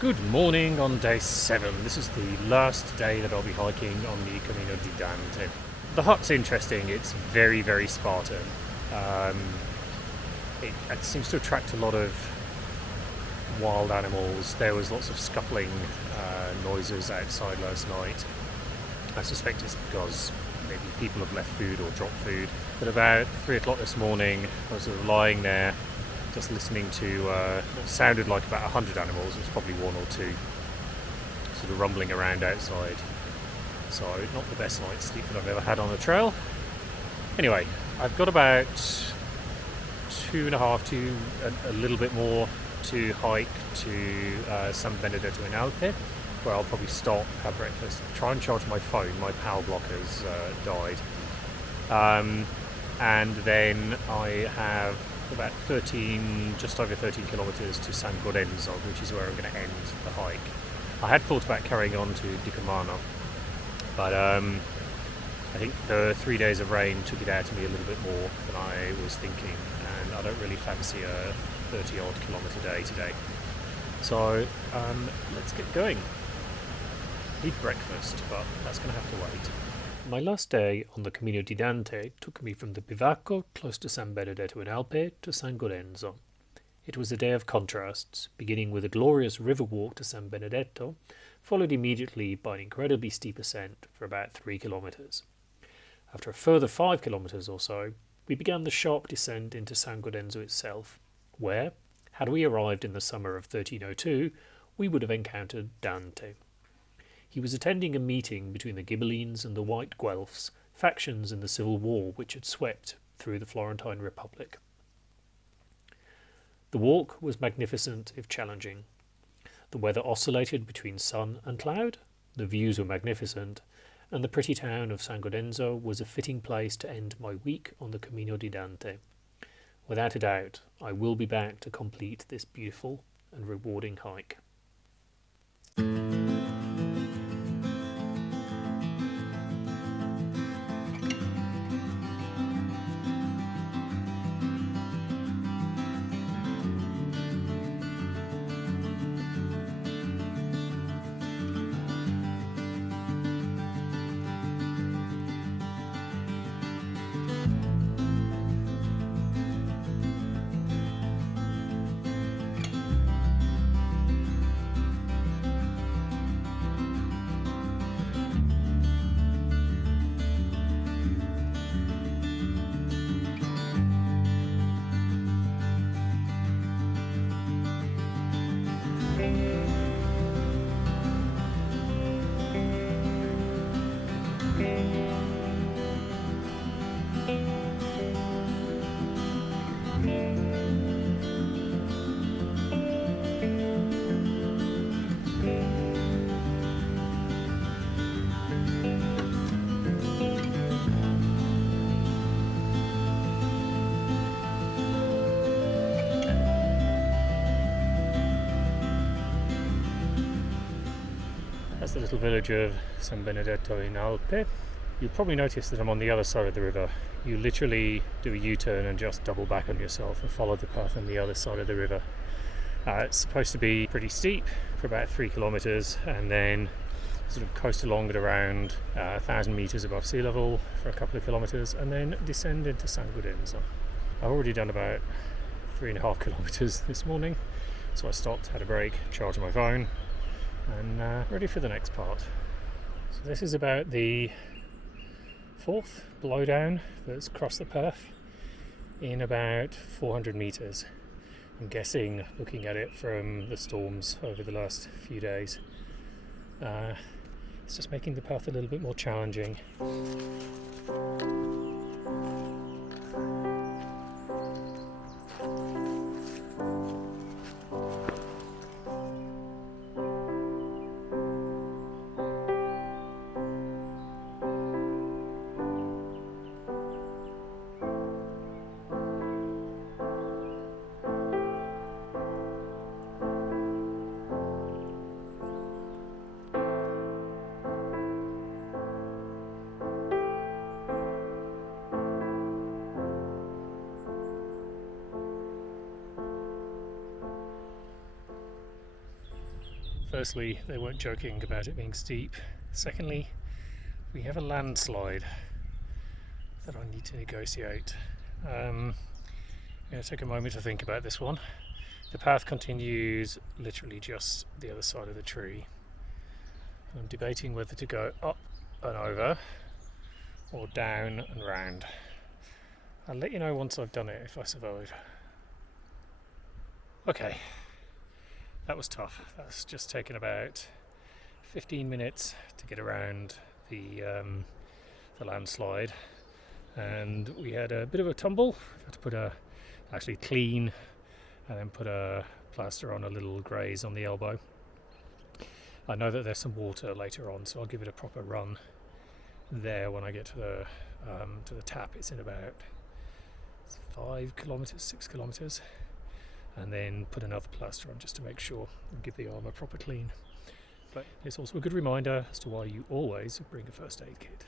Good morning on day 7. This is the last day that I'll be hiking on the Cammino di Dante. The hut's interesting. It's very, very Spartan. It seems to attract a lot of wild animals. There was lots of scuffling noises outside last night. I suspect it's because maybe people have left food or dropped food. But about 3 o'clock this morning, I was sort of lying there just listening to what sounded like about 100 animals. It was probably one or two sort of rumbling around outside. So not the best night's sleep that I've ever had on a trail. Anyway, I've got about 2.5 to a little bit more to hike to San Benedetto in Alpe, where I'll probably stop, have breakfast, try and charge my phone. My power block has died. And then I have about just over 13 kilometres to San Godenzo, which is where I'm going to end the hike. I had thought about carrying on to Di Cammino, but I think the 3 days of rain took it out of me a little bit more than I was thinking, and I don't really fancy a 30 odd kilometre day today. So let's get going. Need breakfast, but that's going to have to wait. My last day on the Cammino di Dante took me from the bivacco close to San Benedetto in Alpe to San Godenzo. It was a day of contrasts, beginning with a glorious river walk to San Benedetto, followed immediately by an incredibly steep ascent for about 3 kilometres. After a further 5 kilometres or so, we began the sharp descent into San Godenzo itself, where, had we arrived in the summer of 1302, we would have encountered Dante. He was attending a meeting between the Ghibellines and the White Guelphs, factions in the civil war which had swept through the Florentine Republic. The walk was magnificent if challenging. The weather oscillated between sun and cloud, the views were magnificent, and the pretty town of San Godenzo was a fitting place to end my week on the Cammino di Dante. Without a doubt, I will be back to complete this beautiful and rewarding hike. That's the little village of San Benedetto in Alpe. You'll probably notice that I'm on the other side of the river. You literally do a U-turn and just double back on yourself and follow the path on the other side of the river. It's supposed to be pretty steep for about 3 kilometres and then sort of coast along at around 1,000 metres above sea level for a couple of kilometres and then descend into San Godenzo. I've already done about 3.5 kilometres this morning, so I stopped, had a break, charged my phone, and ready for the next part. So this is about the 4th blowdown that's crossed the path in about 400 metres. I'm guessing, looking at it from the storms over the last few days. It's just making the path a little bit more challenging. Firstly, they weren't joking about it being steep. Secondly, we have a landslide that I need to negotiate. I'm going to take a moment to think about this one. The path continues literally just the other side of the tree. I'm debating whether to go up and over or down and round. I'll let you know once I've done it if I survive. Okay, that was tough. That's just taken about 15 minutes to get around the landslide, and we had a bit of a tumble. We had to actually clean and then put a plaster on a little graze on the elbow. I know that there's some water later on, so I'll give it a proper run there when I get to the tap. It's in about 5 kilometres, 6 kilometres, and then put another plaster on just to make sure and give the arm a proper clean. But it's also a good reminder as to why you always bring a first aid kit.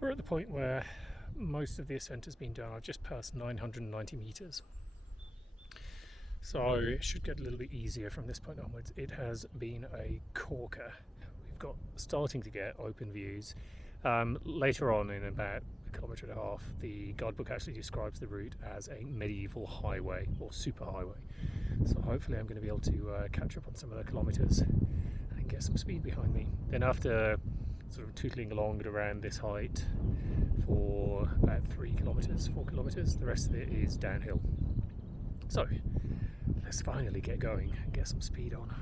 We're at the point where most of the ascent has been done. I've just passed 990 metres. So it should get a little bit easier from this point onwards. It has been a corker. We've got starting to get open views. Later on, in about a kilometre and a half, the guidebook actually describes the route as a medieval highway or superhighway. So hopefully I'm going to be able to catch up on some of the kilometres and get some speed behind me. Then after sort of tootling along at around this height for about 3 kilometres, 4 kilometres, the rest of it is downhill. So let's finally get going and get some speed on.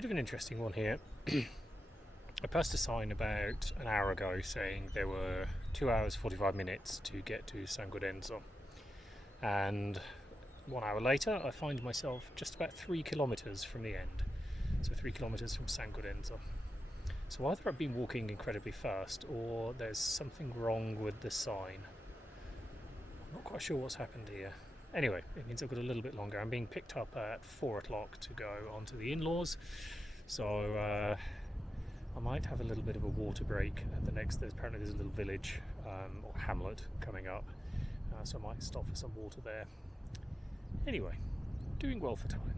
bit of an interesting one here. I passed a sign about an hour ago saying there were 2 hours 45 minutes to get to San Godenzo, and 1 hour later I find myself just about 3 kilometres from the end, so 3 kilometres from San Godenzo. So either I've been walking incredibly fast or there's something wrong with the sign. I'm not quite sure what's happened here. Anyway, it means I've got a little bit longer. I'm being picked up at 4 o'clock to go onto the in-laws, so I might have a little bit of a water break at the next. Apparently there's a little village or hamlet coming up, so I might stop for some water there. Anyway, doing well for time.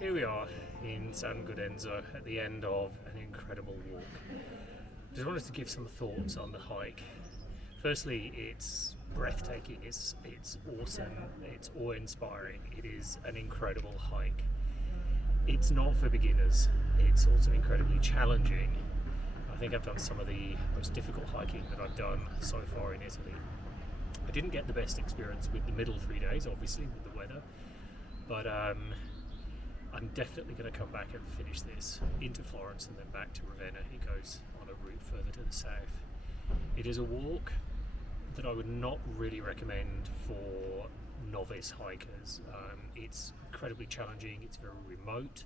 Here we are in San Godenzo at the end of an incredible walk. Just wanted to give some thoughts on the hike. Firstly, it's breathtaking, it's awesome, it's awe-inspiring, it is an incredible hike. It's not for beginners, it's also incredibly challenging. I think I've done some of the most difficult hiking that I've done so far in Italy. I didn't get the best experience with the middle 3 days, obviously, with the weather, but I'm definitely going to come back and finish this into Florence and then back to Ravenna. It goes on a route further to the south. It is a walk that I would not really recommend for novice hikers. It's incredibly challenging, it's very remote,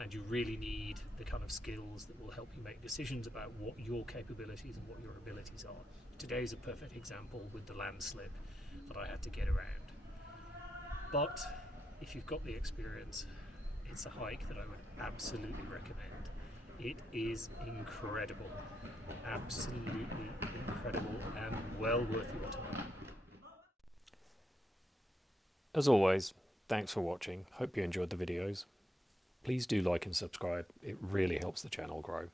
and you really need the kind of skills that will help you make decisions about what your capabilities and what your abilities are. Today is a perfect example with the landslide that I had to get around. But if you've got the experience, it's a hike that I would absolutely recommend. It is incredible, absolutely incredible, and well worth your time. As always, thanks for watching. Hope you enjoyed the videos. Please do like and subscribe. It really helps the channel grow.